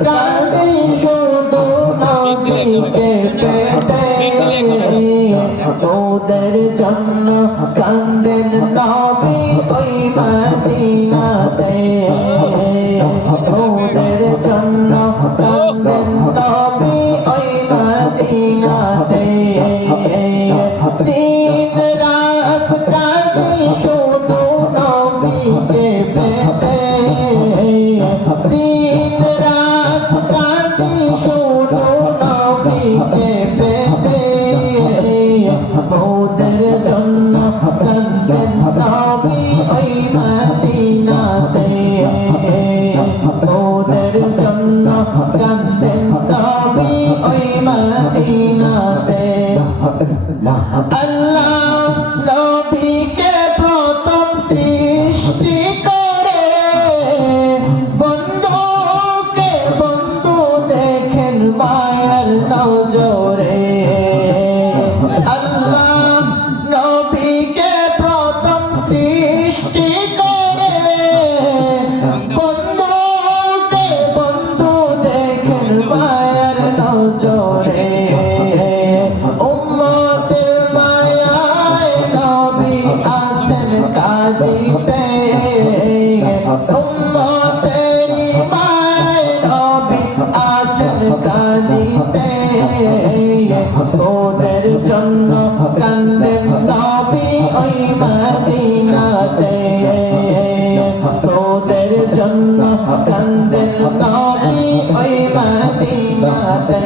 কাঁদে শুধু নবীকে পেতে ওদের জন্য কান্দেন নবী ওই মদিনাতে ওদের জন্য কান্দেন নবী ওই মদিনাতে দিন রাত কাঁদে শুধু নবীকে পেতে দিন রাত কাঁদে শুধু নবীকে পেতে ওদের জন্য কাঁদেন নবী ওই মদিনাতে ওদের জন্য কাঁদেন নবী ওই মদিনাতে আল্লাহ নবীকে প্রথম সৃষ্টি করে বন্ধুকে বন্ধু দেখেন মায়ার নজরে আল্লাহ নবীকে প্রথম সৃষ্টি করে বন্ধুকে বন্ধু দেখেন মায়ার নজরে উম্মতের মায়ায় নবী আছেন কাঁদিতে উম্মতের মায়ায় নবী আছেন কাঁদিতে ওদের জন্য কান্দেন নবী ওই মদিনাতে ওদের জন্য কান্দেন নবী ওই মদিনাতে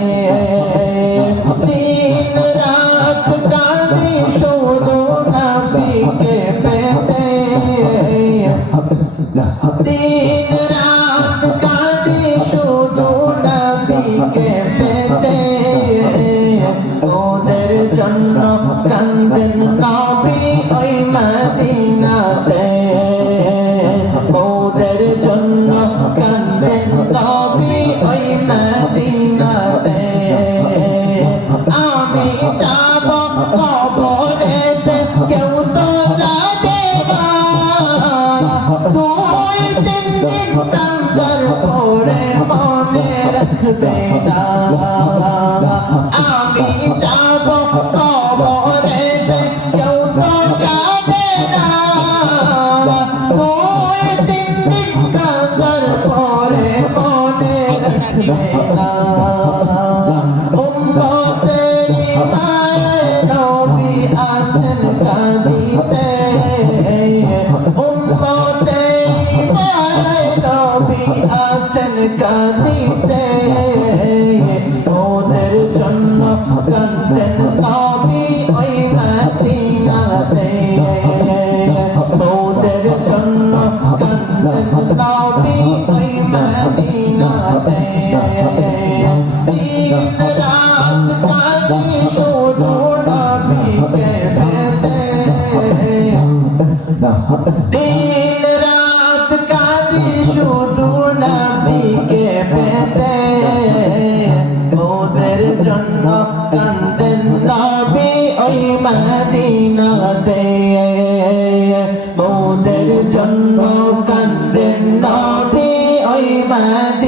দিন রাত কাঁদি শুধু নবীকে পেতে দিন রাত কাঁদি শুধু নবীকে পেতে ওদের জন্য কান্দেন নবী ওই মদিনাতে ওদের জন্য কান্দেন নবী ওই মদিনাতে আমি যাব কবরেতে কেউ তো যাবে না দুই তিন দিন কান্দার পরে মনে রাখবে না আমি যাব কবরেতে কেউ তো যাবে না দুই তিন দিন কান্দার পরে মনে রাখবে না উম্মতের মায়ায় নবী আছেন কাঁদিতে উম্মতের মায়ায় নবী আছেন কাঁদিতে ওদের জন্য কাঁদেন নবী ওই মদিনাতে ওদের জন্য কাঁদেন নবী ওই মদিনাতে দিন রাত কাঁদি শুধু নবীকে পেতে দিন রাত কাঁদি শুধু নবীকে পেতে ওদের জন্য কাঁদেন নবী ওই মদিনাতে ওদের জন্য কাঁদেন নবী ওই মদিনাতে